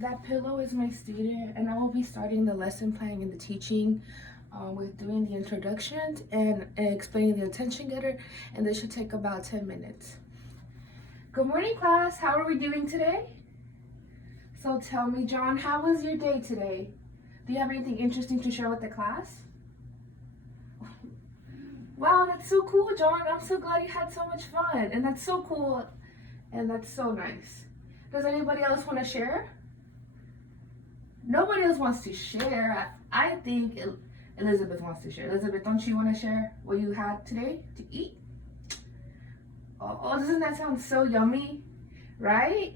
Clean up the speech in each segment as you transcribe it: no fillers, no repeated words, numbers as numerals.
That pillow is my student, and I will be starting the lesson planning and the teaching with doing the introductions and explaining the attention getter, and this should take about 10 minutes. Good morning, class. How are we doing today? So tell me, John, how was your day today? Do you have anything interesting to share with the class? Wow, that's so cool, John. I'm so glad you had so much fun, and that's so cool, and that's so nice. Does anybody else want to share? Nobody else wants to share. I think Elizabeth wants to share. Elizabeth, don't you want to share what you had today to eat? Oh, doesn't that sound so yummy, right?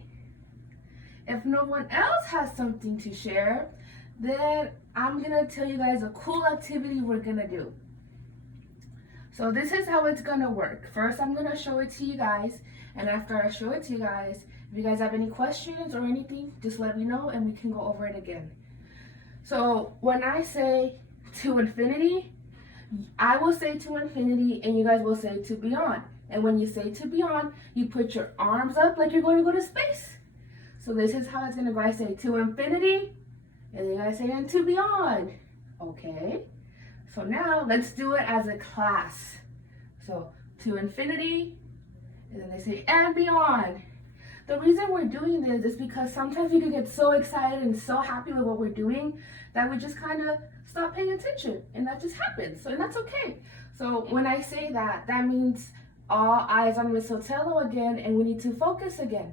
If no one else has something to share, then I'm gonna tell you guys a cool activity we're gonna do. So this is how it's gonna work. First, I'm gonna show it to you guys, and after I show it to you guys, if you guys have any questions or anything, just let me know and we can go over it again. So when I say to infinity, I will say to infinity and you guys will say to beyond. And when you say to beyond, you put your arms up like you're going to go to space. So this is how it's gonna go. I say to infinity, and then you guys say and to beyond. Okay? So now let's do it as a class. So to infinity, and then they say and beyond. The reason we're doing this is because sometimes we can get so excited and so happy with what we're doing that we just kind of stop paying attention, and that just happens. So and that's okay. So when I say that, that means all eyes on Miss Sotelo again, and we need to focus again.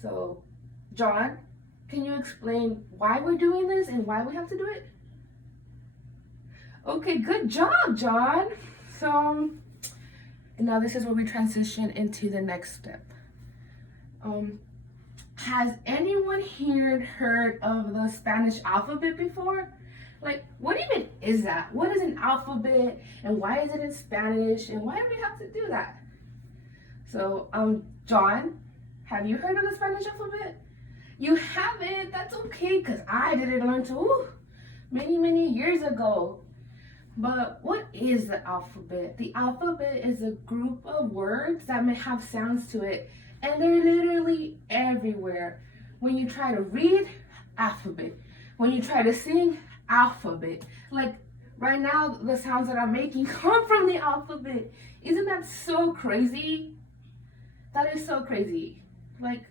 So John, can you explain why we're doing this and why we have to do it? Okay, good job, John. So now this is where we transition into the next step. Has anyone here heard of the Spanish alphabet before? Like, what even is that? What is an alphabet, and why is it in Spanish, and why do we have to do that? So, John, have you heard of the Spanish alphabet? You haven't? That's okay, because I didn't learn to many years ago. But what is the alphabet? The alphabet is a group of words that may have sounds to it, and they're literally everywhere. When you try to read, alphabet. When you try to sing, alphabet. Like right now, the sounds that I'm making come from the alphabet. Isn't that so crazy? That is so crazy. Like,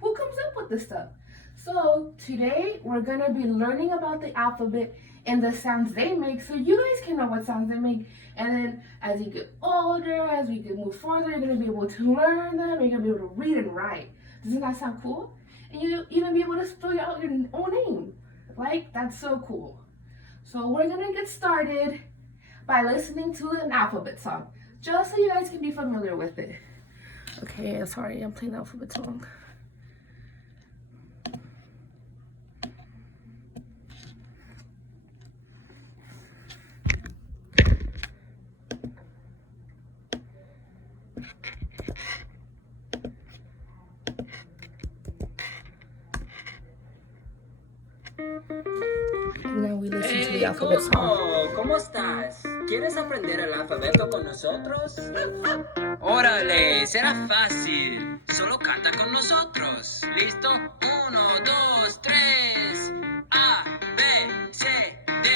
who comes up with this stuff? So today we're gonna be learning about the alphabet and the sounds they make, so you guys can know what sounds they make. And then as you get older, as we can move further, you're gonna be able to learn them. You're gonna be able to read and write. Doesn't that sound cool? And you even be able to spell out your own name. Like, that's so cool. So we're gonna get started by listening to an alphabet song, just so you guys can be familiar with it. Okay, sorry, I'm playing the alphabet song. Now we listen to the alphabet song. Cosmo, ¿cómo estás? ¿Quieres aprender el alfabeto con nosotros? Órale, será fácil. Solo canta con nosotros. ¿Listo? 1, 2, 3. A, B, C, D,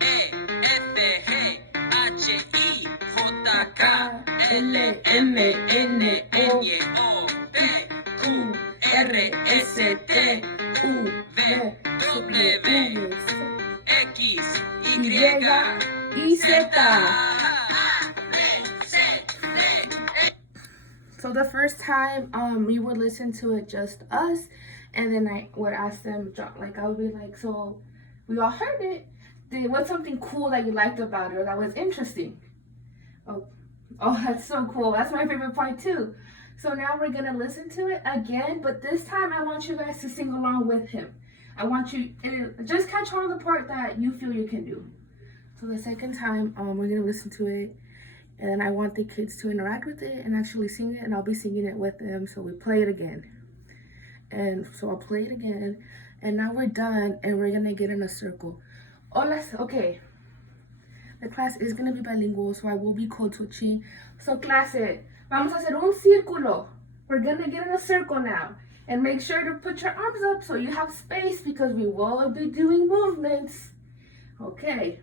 E, F, G, H, I, J, K, L, M, N, N, O, P, Q, R, S, T, U, V, W, X, Y, Z. So the first time we would listen to it just us, and then I would ask them, like I would be like, so we all heard it. What's something cool that you liked about it or that was interesting? Oh, that's so cool. That's my favorite part too. So now we're gonna listen to it again, but this time I want you guys to sing along with him. I want you just catch on the part that you feel you can do. So the second time, we're gonna listen to it, and I want the kids to interact with it and actually sing it, and I'll be singing it with them. So we play it again, and so I'll play it again, and now we're done, and we're gonna get in a circle. Okay. The class is gonna be bilingual, so I will be code switching. So clase, vamos a hacer un círculo. We're gonna get in a circle now. And make sure to put your arms up so you have space because we will be doing movements. Okay.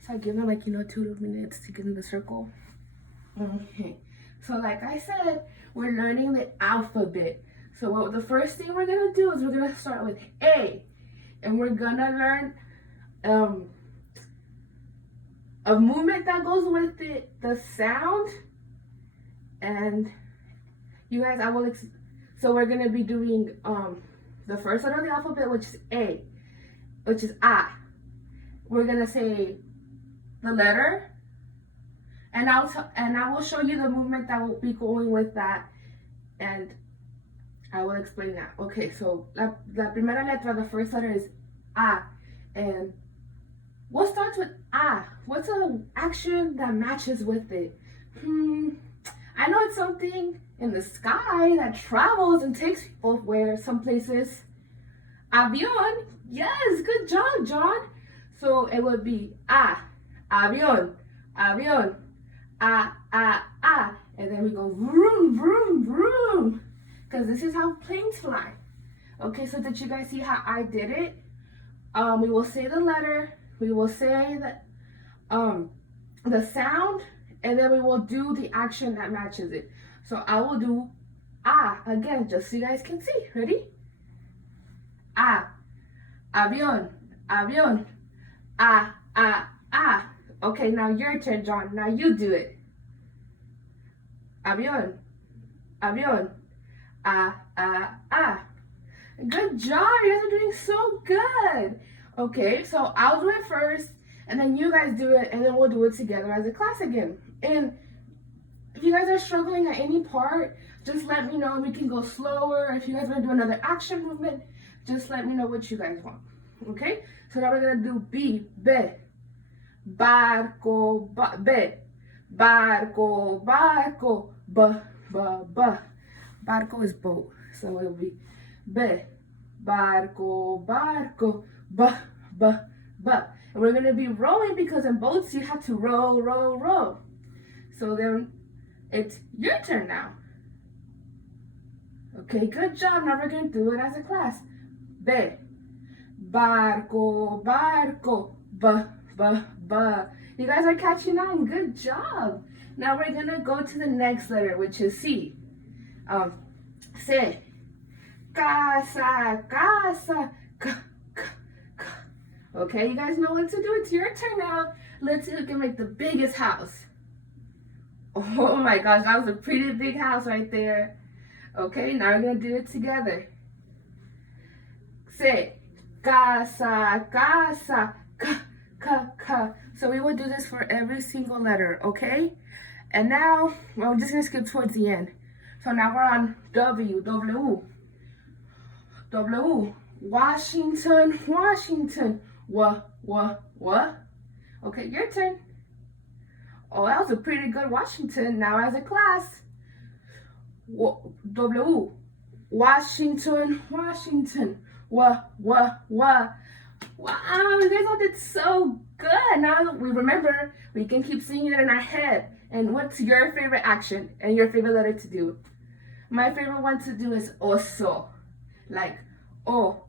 So I give them 2 minutes to get in the circle. Okay. So like I said, we're learning the alphabet. So the first thing we're gonna do is we're gonna start with A. And we're gonna learn a movement that goes with it, the sound, and you guys, so we're gonna be doing the first letter of the alphabet, which is A, which is A. We're gonna say the letter, and I will show you the movement that will be going with that, and I will explain that. Okay, so la primera letra, the first letter is A, and what starts with A? What's an action that matches with it? I know it's something in the sky that travels and takes people where some places. Avión. Yes, good job, John. So it would be A, avión, avión, A, and then we go vroom, vroom, vroom, because this is how planes fly. Okay, so did you guys see how I did it? We will say the letter, we will say the sound, and then we will do the action that matches it. So I will do A again, just so you guys can see. Ready? A, avión, avión, A. Okay, now your turn, John. Now you do it. Avión, avión, A. Good job, you guys are doing so good. Okay, so I'll do it first, and then you guys do it, and then we'll do it together as a class again. And if you guys are struggling at any part, just let me know. We can go slower. If you guys want to do another action movement, just let me know what you guys want. Okay, so now we're gonna do B, barco, B, barco, barco, B. Barco is boat, so it'll be B, barco, barco, B. And we're gonna be rowing because in boats you have to row. So then it's your turn now. Okay, good job. Now we're gonna do it as a class. B, barco, barco, B. You guys are catching on. Good job. Now we're gonna go to the next letter, which is C. C. Casa, casa, Okay, you guys know what to do. It's your turn now. Let's see who can make the biggest house. Oh my gosh, that was a pretty big house right there. Okay, now we're gonna do it together. Say, casa, casa, ka. So we will do this for every single letter, okay? And now, we're just gonna skip towards the end. So now we're on W. Washington, Washington. What? Okay, your turn. Oh, that was a pretty good Washington. Now as a class. W. Washington, Washington. What? Wow, you guys all did so good. Now we remember, we can keep singing it in our head. And what's your favorite action and your favorite letter to do? My favorite one to do is oso. Like, oh.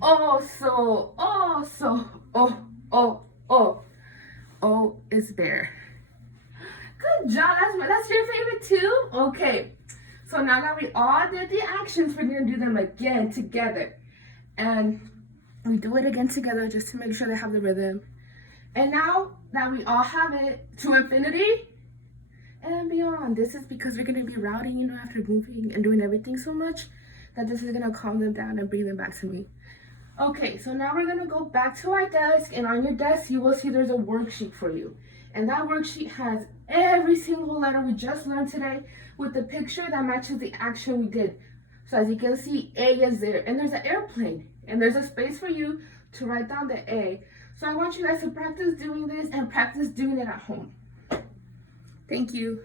Oso, O is bear. Good job. That's your favorite too? Okay. So now that we all did the actions, we're going to do them again together. And we do it again together just to make sure they have the rhythm. And now that we all have it to infinity and beyond, this is because we're going to be routing, after moving and doing everything so much, that this is going to calm them down and bring them back to me. Okay, so now we're gonna go back to our desk, and on your desk you will see there's a worksheet for you. And that worksheet has every single letter we just learned today with the picture that matches the action we did. So as you can see, A is there, and there's an airplane, and there's a space for you to write down the A. So I want you guys to practice doing this and practice doing it at home. Thank you.